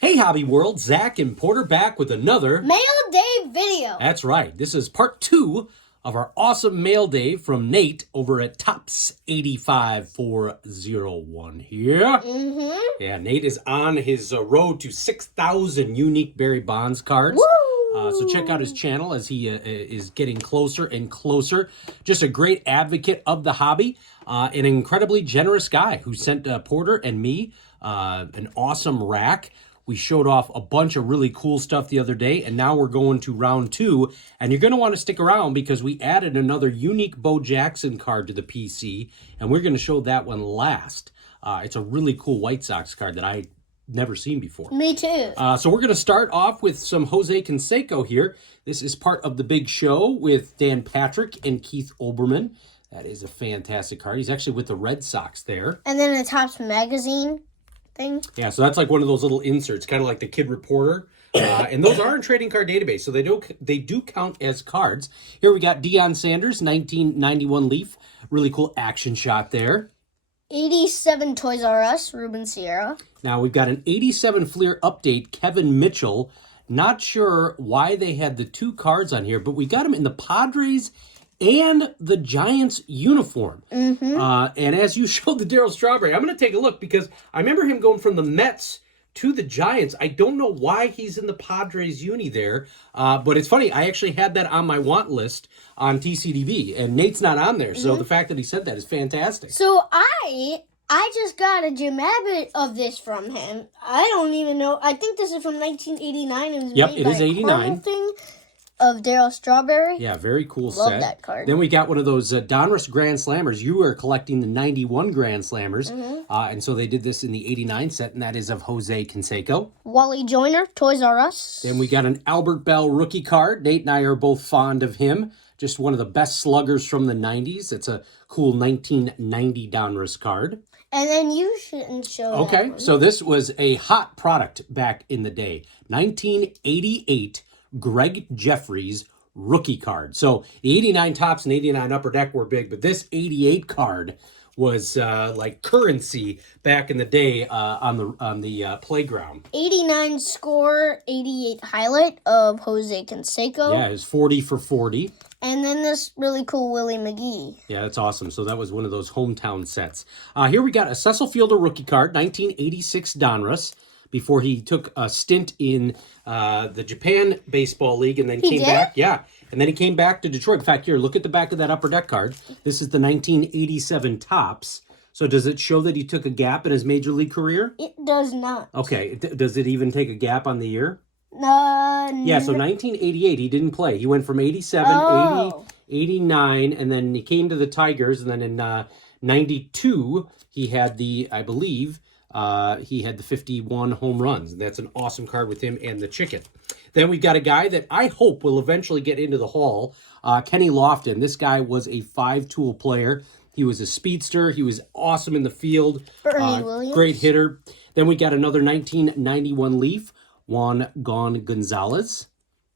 Hey Hobby World, Zach and Porter back with another Mail Day video. That's right. This is part 2 of our awesome mail day from Nate over at Tops 85401 here. Yeah, Nate is on his road to 6,000 unique Barry Bonds cards. So check out his channel as he is getting closer and closer. Just a great advocate of the hobby. An incredibly generous guy who sent Porter and me an awesome rack. We showed off a bunch of really cool stuff the other day, and now we're going to round 2. And you're going to want to stick around because we added another unique Bo Jackson card to the PC, and we're going to show that one last. It's a really cool White Sox card that I never seen before. Me too. So we're going to start off with some Jose Canseco here. This is part of the big show with Dan Patrick and Keith Olbermann. That is a fantastic card. He's actually with the Red Sox there. And then the Topps magazine thing. Yeah, so that's like one of those little inserts, kind of like the Kid Reporter. And those are in Trading Card Database, so they do count as cards. Here we got Deion Sanders, 1991 Leaf. Really cool action shot there. 87 Toys R Us, Ruben Sierra. Now we've got an 87 Fleer update, Kevin Mitchell. Not sure why they had the 2 cards on here, but we got him in the Padres and the Giants uniform. And as you showed the Darryl Strawberry, I'm going to take a look because I remember him going from the Mets to the Giants. I don't know why he's in the Padres uni there, but it's funny. I actually had that on my want list on TCDV, and Nate's not on there. So the fact that he said that is fantastic. So I just got a Jim Abbott of this from him. I don't even know. I think this is from 1989. It was Yep, made it by is a 89. Carmel thing of Darryl Strawberry. Yeah, very cool Love set. that card. Then we got one of those Donruss Grand Slammers. You were collecting the 91 Grand Slammers. And so they did this in the 89 set, and that is of Jose Canseco. Wally Joyner, Toys R Us. Then we got an Albert Bell rookie card. Nate and I are both fond of him. Just one of the best sluggers from the 90s. It's a cool 1990 Donruss card. And then you shouldn't show that Okay, one. so this was a hot product back in the day. 1988 Greg Jeffries rookie card. So the 89 Tops and 89 Upper Deck were big, but this 88 card was like currency back in the day on the playground. 89 score, 88 highlight of Jose Canseco. Yeah, it was 40 for 40. And then this really cool Willie McGee. Yeah, that's awesome. So that was one of those hometown sets. Here we got a Cecil Fielder rookie card, 1986 Donruss, before he took a stint in the Japan Baseball League and then came back. Yeah, and then he came back to Detroit. In fact, here, look at the back of that Upper Deck card. This is the 1987 Tops. So does it show that he took a gap in his Major League career? It does not. Okay, does it even take a gap on the year? Yeah, so 1988, he didn't play. He went from 87, 80, 89, and then he came to the Tigers, and then in 92, he had I believe, he had the 51 home runs. That's an awesome card with him and the chicken. Then we've got a guy that I hope will eventually get into the Hall, Kenny Lofton. This guy was a 5-tool player. He was a speedster. He was awesome in the field. Bernie Williams. Great hitter. Then we got another 1991 Leaf, Juan Gonzalez.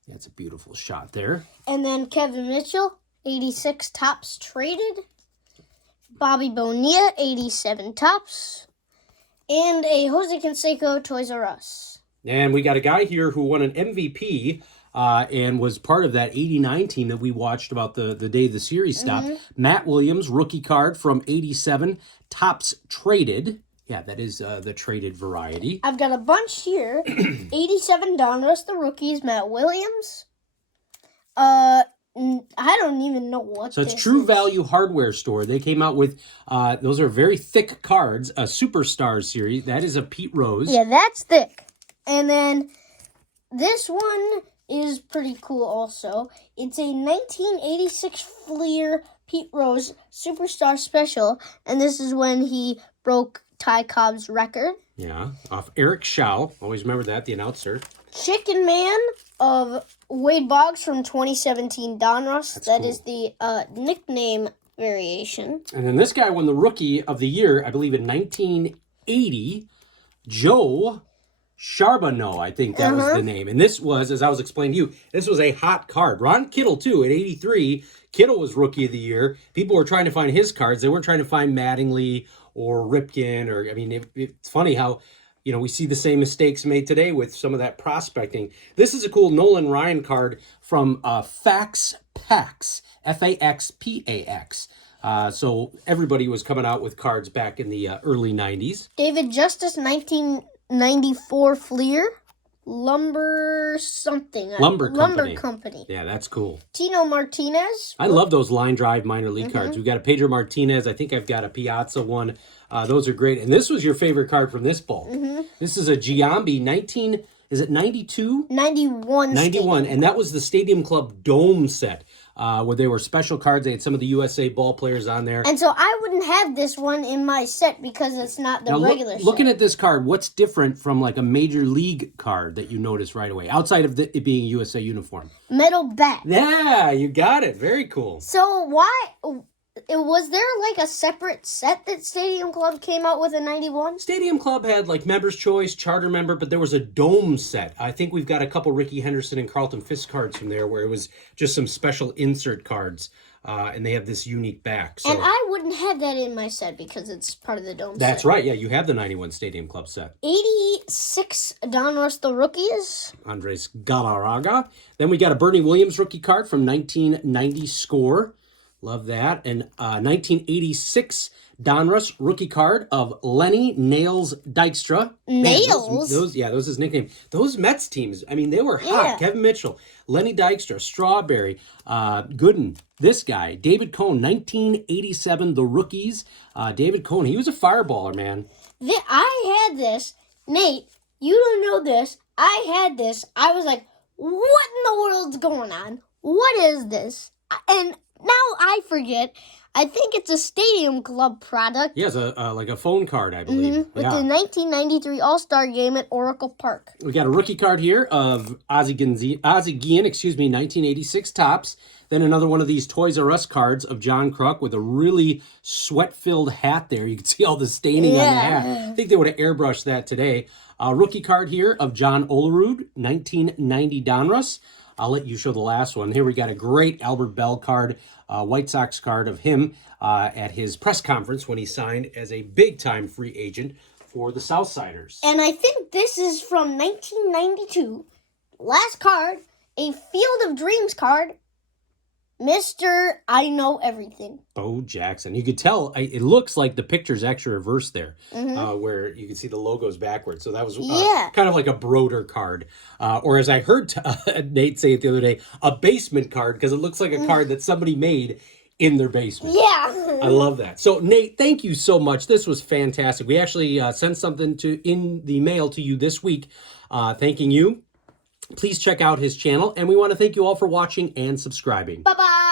That's a beautiful shot there. And then Kevin Mitchell, 86 Tops traded. Bobby Bonilla, 87 Tops. And a Jose Canseco Toys R Us. And we got a guy here who won an MVP and was part of that 89 team that we watched about the day the series stopped. Matt Williams, rookie card from 87, Tops traded. Yeah, that is the traded variety. I've got a bunch here. 87 Donruss, the rookies, Matt Williams. I don't even know what So it's this True is. Value Hardware Store. They came out with, those are very thick cards, a Superstars series. That is a Pete Rose. Yeah, that's thick. And then this one is pretty cool also. It's a 1986 Fleer Pete Rose Superstar Special. And this is when he broke Ty Cobb's record. Yeah, off Eric Shaw. Always remember that, the announcer. Chicken Man of Wade Boggs from 2017 Donruss. That's That cool. is the nickname variation. And then this guy won the Rookie of the Year, I believe, in 1980. Joe Charbonneau, I think that was the name. And this was, as I was explaining to you, this was a hot card. Ron Kittle, too, at 83. Kittle was Rookie of the Year. People were trying to find his cards. They weren't trying to find Mattingly or Ripken. Or I mean, it's funny how you know, we see the same mistakes made today with some of that prospecting. This is a cool Nolan Ryan card from Fax Pax, Faxpax. So everybody was coming out with cards back in the early 90s. David Justice, 1994 Fleer. Lumber something. Lumber Company. Yeah, that's cool. Tino Martinez. I love those line drive minor league cards. We've got a Pedro Martinez. I think I've got a Piazza one. Those are great. And this was your favorite card from this bulk. This is a Giambi 92? 91. 91. And that was the Stadium Club Dome set. Where they were special cards. They had some of the USA ball players on there. And so I wouldn't have this one in my set because it's not the now, regular set. Looking at this card, what's different from like a major league card that you notice right away, outside of it being USA uniform? Metal bat. Yeah, you got it. Very cool. So was there like a separate set that Stadium Club came out with in 91? Stadium Club had like Members' Choice, Charter Member, but there was a Dome set. I think we've got a couple Ricky Henderson and Carlton Fisk cards from there where it was just some special insert cards, and they have this unique back. So and I wouldn't have that in my set because it's part of the Dome set. That's right. Yeah, you have the 91 Stadium Club set. 86 Donruss the Rookies. Andres Galarraga. Then we got a Bernie Williams rookie card from 1990 Score. Love that. And 1986 Donruss rookie card of Lenny Nails Dykstra. Nails? Those is his nickname. Those Mets teams, I mean, they were hot. Yeah. Kevin Mitchell, Lenny Dykstra, Strawberry, Gooden, this guy, David Cone, 1987, the rookies. David Cone, he was a fireballer, man. I had this. Nate, you don't know this. I had this. I was like, what in the world's going on? What is this? And now I forget. I think it's a Stadium Club product. Yeah, it's like a phone card, I believe. With the 1993 All-Star Game at Oracle Park. We got a rookie card here of Ozzie Guillen, 1986 Topps. Then another one of these Toys R Us cards of John Kruk with a really sweat-filled hat there. You can see all the staining on the hat. I think they would have airbrushed that today. Rookie card here of John Olerud, 1990 Donruss. I'll let you show the last one. Here we got a great Albert Bell card, White Sox card of him at his press conference when he signed as a big-time free agent for the Southsiders. And I think this is from 1992. Last card, a Field of Dreams card, Mr. I Know Everything. Bo Jackson. You could tell, it looks like the picture's actually reversed there, where you can see the logos backwards. So that was kind of like a Broder card. Or as I heard Nate say it the other day, a basement card, because it looks like a card that somebody made in their basement. Yeah. I love that. So, Nate, thank you so much. This was fantastic. We actually sent something in the mail to you this week, thanking you. Please check out his channel, and we want to thank you all for watching and subscribing. Bye-bye.